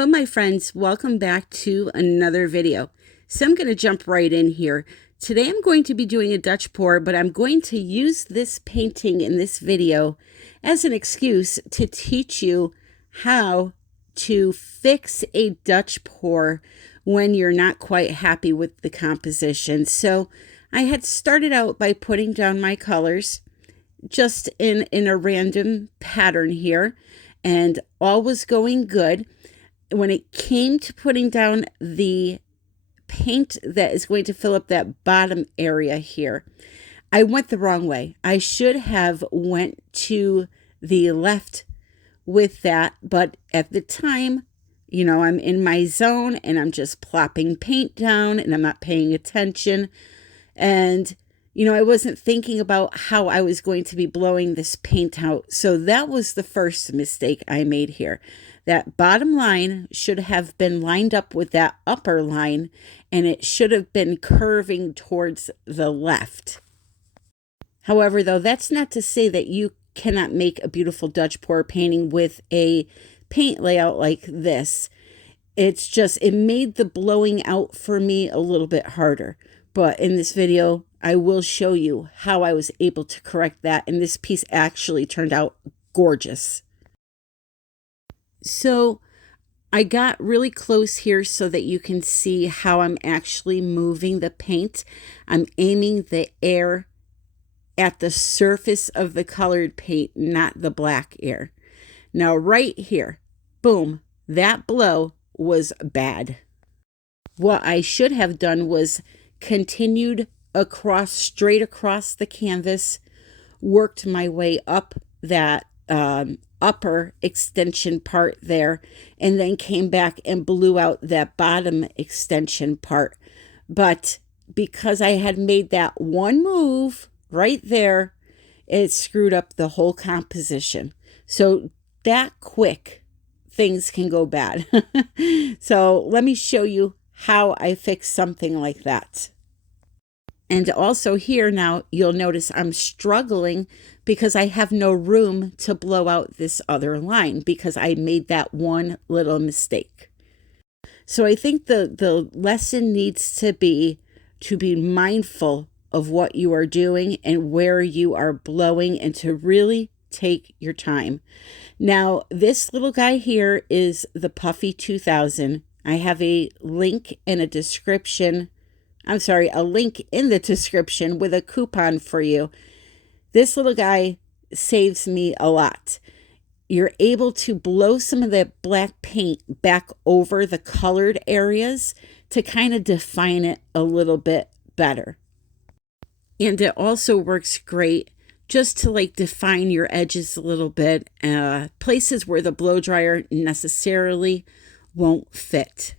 Hello my friends, welcome back to another video. So I'm going to jump right in here. Today I'm going to be doing a Dutch pour, but I'm going to use this painting in this video as an excuse to teach you how to fix a Dutch pour when you're not quite happy with the composition. So I had started out by putting down my colors just in a random pattern here, and all was going good. When it came to putting down the paint that is going to fill up that bottom area here, I went the wrong way. I should have went to the left with that, but at the time, you know, I'm in my zone and I'm just plopping paint down and I'm not paying attention. And, you know, I wasn't thinking about how I was going to be blowing this paint out. So that was the first mistake I made here. That bottom line should have been lined up with that upper line, and it should have been curving towards the left. However, though, that's not to say that you cannot make a beautiful Dutch pour painting with a paint layout like this. It's just, it made the blowing out for me a little bit harder. But in this video, I will show you how I was able to correct that, and this piece actually turned out gorgeous. So I got really close here so that you can see how I'm actually moving the paint. I'm aiming the air at the surface of the colored paint, not the black air. Now right here, boom, that blow was bad. What I should have done was continued across, straight across the canvas, worked my way up that upper extension part there, and then came back and blew out that bottom extension part. But because I had made that one move right there, it screwed up the whole composition. So that quick, things can go bad. So let me show you how I fix something like that. And also here now, you'll notice I'm struggling because I have no room to blow out this other line because I made that one little mistake. So I think the lesson needs to be mindful of what you are doing and where you are blowing, and to really take your time. Now, this little guy here is the Puffy 2000. I have a link in a description. A link in the description with a coupon for you. This little guy saves me a lot. You're able to blow some of that black paint back over the colored areas to kind of define it a little bit better. And it also works great just to like define your edges a little bit, places where the blow dryer necessarily won't fit.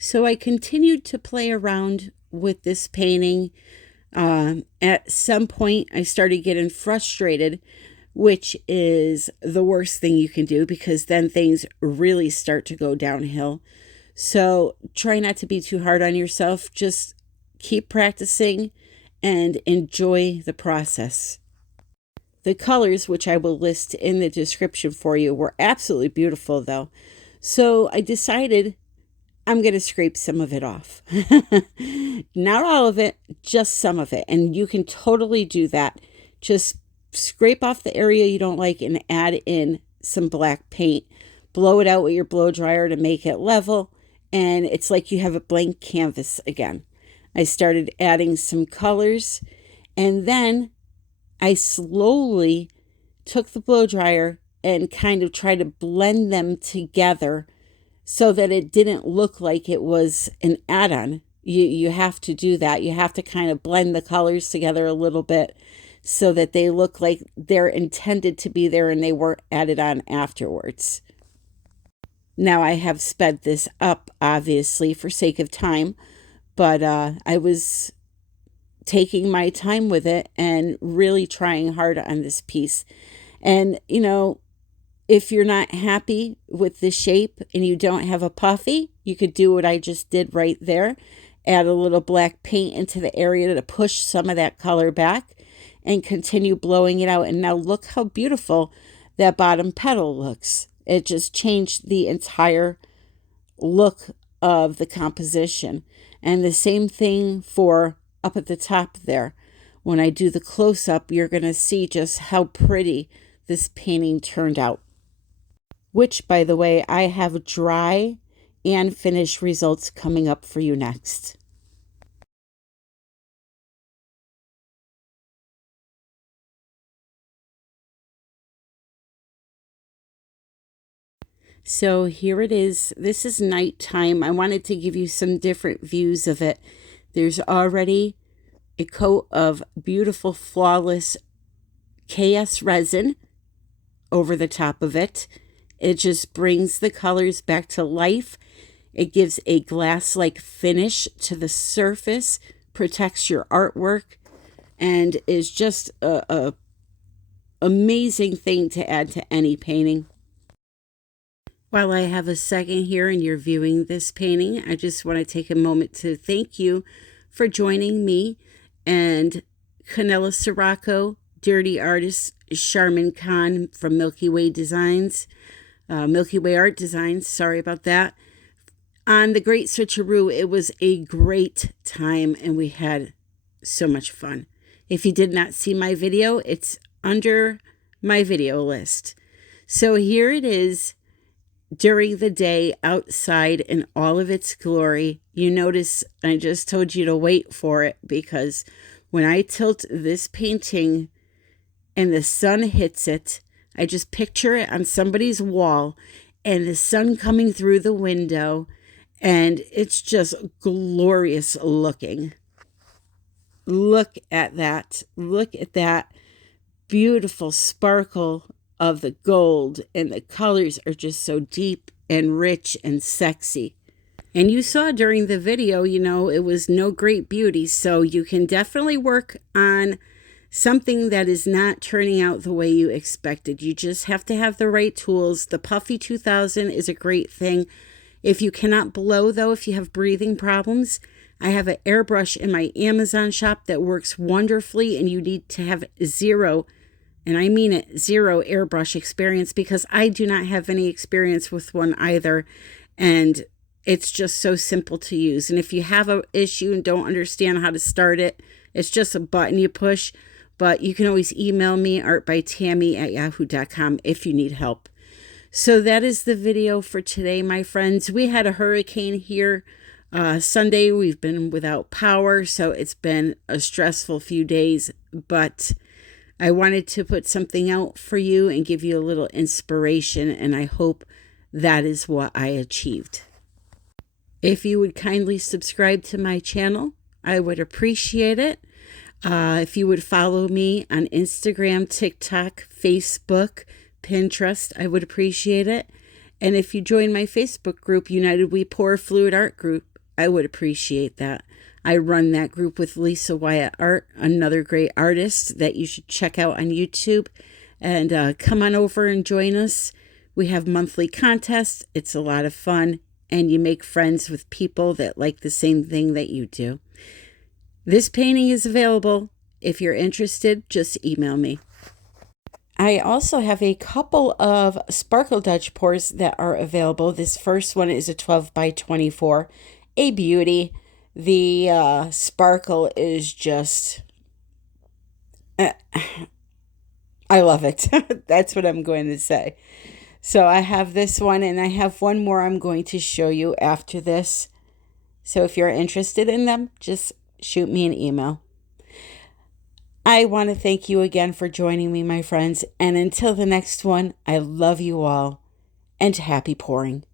So I continued to play around with this painting. At some point, I started getting frustrated, which is the worst thing you can do because then things really start to go downhill. So try not to be too hard on yourself. Just keep practicing and enjoy the process. The colors, which I will list in the description for you, were absolutely beautiful though. So I decided I'm going to scrape some of it off. Not all of it, just some of it. And you can totally do that. Just scrape off the area you don't like and add in some black paint. Blow it out with your blow dryer to make it level. And it's like you have a blank canvas again. I started adding some colors. And then I slowly took the blow dryer and kind of tried to blend them together so that it didn't look like it was an add-on. You have to do that. You have to kind of blend the colors together a little bit so that they look like they're intended to be there and they weren't added on afterwards. Now I have sped this up, obviously, for sake of time, but I was taking my time with it and really trying hard on this piece. And, you know, if you're not happy with the shape and you don't have a puffy, you could do what I just did right there. Add a little black paint into the area to push some of that color back. and continue blowing it out. And now look how beautiful that bottom petal looks. It just changed the entire look of the composition. And the same thing for up at the top there. When I do the close-up, you're going to see just how pretty this painting turned out. Which, by the way, I have dry and finished results coming up for you next. So here it is. This is nighttime. I wanted to give you some different views of it. There's already a coat of beautiful, flawless KS resin over the top of it. It just brings the colors back to life. It gives a glass-like finish to the surface, protects your artwork, and is just a amazing thing to add to any painting. While I have a second here and you're viewing this painting, I just want to take a moment to thank you for joining me and Canela Sirocco, Dirty Artist, Charmin Khan from Milky Way Art Designs, sorry about that, on The Great Switcheroo. It was a great time and we had so much fun. If you did not see my video, it's under my video list. So here it is during the day outside in all of its glory. You notice I just told you to wait for it, because when I tilt this painting and the sun hits it, I just picture it on somebody's wall and the sun coming through the window, and it's just glorious looking. Look at that. Look at that beautiful sparkle of the gold, and the colors are just so deep and rich and sexy. And you saw during the video, you know, it was no great beauty, so you can definitely work on something that is not turning out the way you expected. You just have to have the right tools. The Puffy 2000 is a great thing. If you cannot blow, though, if you have breathing problems, I have an airbrush in my Amazon shop that works wonderfully, and you need to have zero, and I mean it, zero airbrush experience, because I do not have any experience with one either, and it's just so simple to use. And if you have an issue and don't understand how to start it, it's just a button you push, but you can always email me, artbytammy@yahoo.com, if you need help. So that is the video for today, my friends. We had a hurricane here Sunday. We've been without power, so it's been a stressful few days, but I wanted to put something out for you and give you a little inspiration, and I hope that is what I achieved. If you would kindly subscribe to my channel, I would appreciate it. If you would follow me on Instagram, TikTok, Facebook, Pinterest, I would appreciate it. And if you join my Facebook group, United We Pour Fluid Art Group, I would appreciate that. I run that group with Lisa Wyatt Art, another great artist that you should check out on YouTube. And come on over and join us. We have monthly contests. It's a lot of fun. And you make friends with people that like the same thing that you do. This painting is available. If you're interested, just email me. I also have a couple of Sparkle Dutch pours that are available. This first one is a 12 by 24, a beauty. The sparkle is just, I love it. That's what I'm going to say. So I have this one, and I have one more I'm going to show you after this. So if you're interested in them, just shoot me an email. I want to thank you again for joining me, my friends. And until the next one, I love you all, and happy pouring.